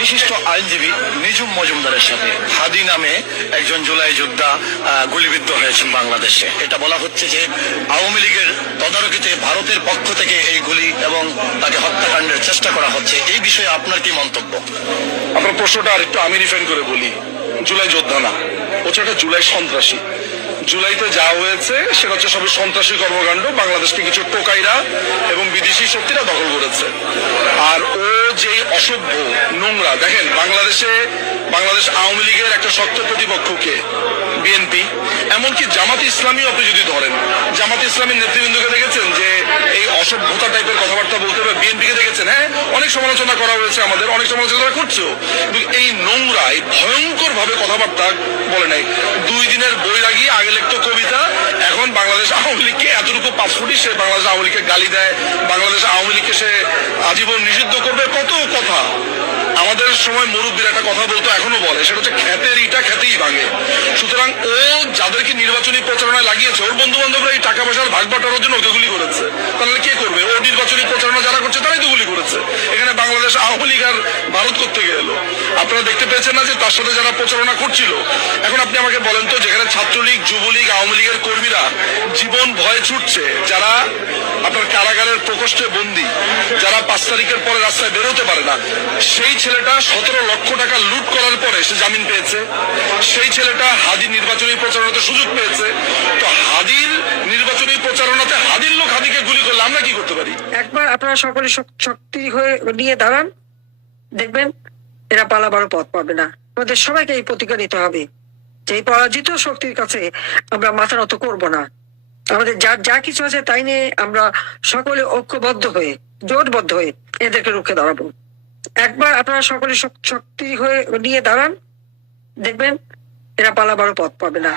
বিশিষ্ট আইনজীবী নিজুম মজুমদারের সাথে হাদি নামে একজন জুলাই যোদ্ধা গুলিবিদ্ধ হয়েছেন বাংলাদেশে। এটা বলা হচ্ছে যে আওয়ামী লীগের তদারকিতে ভারতের পক্ষ থেকে এই গুলি এবং তাকে হত্যাকাণ্ডের চেষ্টা করা হচ্ছে। এই বিষয়ে আপনার কি মন্তব্য? আপনার প্রশ্নটা আরেকটু আমি রিফাইন করে বলি। জুলাই যোদ্ধা না। হচ্ছে একটা জুলাই সন্ত্রাসী। জুলাইতে যা হয়েছে, সেটা হচ্ছে সবই সন্ত্রাসী কর্মকাণ্ড। বাংলাদেশকে কিছু টোকাইরা এবং বিদেশি শক্তিরা দখল করেছে। আর ও অসভ্য, নোংরা। দেখেন, বাংলাদেশে, বাংলাদেশ আওয়ামী লীগের একটা শক্ত প্রতিপক্ষকে বিএনপি এমনকি জামাত ইসলামী আপনি যদি ধরেন, জামাত ইসলামীর নেতৃবৃন্দকে দেখেছেন যে এই অসভ্যতা টাইপের কথাবার্তা বলতে হবে বিএনপিকে দেখেছেন? হ্যাঁ অনেক সমালোচনা করা হয়েছে আমাদের, অনেক সমালোচনা করছেও। কিন্তু এই নোংরা, এই ভয়ঙ্কর ভাবে কথাবার্তা বলে নাই। দুই দিনের বৈরাগী আগে লিখতো কবিতা, এখন বাংলাদেশ আওয়ামী লীগকে এতটুকু পাসপোর্টই সে বাংলাদেশ আওয়ামী লীগকে গালি দেয়, বাংলাদেশ আওয়ামী লীগকে সে আজীবন কত কথা। আমাদের সময় মুরব্বীর একটা কথা বলতো, এখনও বলে। সেটা হচ্ছে খ্যাতের ইটা খ্যাতেই ভাঙে। সুতরাং ও যাদেরকে নির্বাচনী প্রচারণায় লাগিয়েছে, ওর বন্ধু বান্ধবরা এই টাকা পয়সার ভাগ বাটানোর জন্য ওকে গুলি করেছে। তাহলে কে করবে? ও নির্বাচনী প্রচারণা যারা করছে, তারাই তো গুলি করেছে। এখানে বাংলাদেশ আওয়ামী লীগ আর ভারত করতে এলো আপনারা দেখতে পেয়েছেন না যে তার সাথে যারা প্রচারণা করছিল? এখন আপনি আমাকে বলেন তো, যেখানে ছাত্রলীগ, যুবলীগ, আওয়ামী লীগের কর্মীরা জীবন ভয়ে ছুটছে, যারা আপনার কারাগারের প্রকোষ্ঠে বন্দী, যারা পাঁচ তারিখের পরে রাস্তায় বেরোতে পারে না, সেই ছেলেটা সতেরো লক্ষ টাকা লুট করার পরে সে জামিন পেয়েছে। সেই ছেলেটা হাদি নির্বাচনী প্রচারণাতে সুযোগ পেয়েছে। তো হাদির নির্বাচনী প্রচারণাতে হাদির লোক হাদিকে গুলি করলে আমরা কি করতে পারি? একবার আপনারা সকলে শক্তি হয়ে নিয়ে দাঁড়ান। দেখবেন এরা পালাবারও পথ পাবে না। আমাদের সবাইকে এই প্রতিজ্ঞা নিতে হবে। যে পরাজিত শক্তির কাছে আমরা মাথা নত করব না। আমাদের যা যা কিছু আছে তাই নিয়ে আমরা সকলে ঐক্যবদ্ধ হয়ে, জোটবদ্ধ হয়ে এদেরকে রুখে দাঁড়াবো। একবার আপনারা সকলে শক্তি হয়ে নিয়ে দাঁড়ান, দেখবেন এরা পালাবারও পথ পাবে না।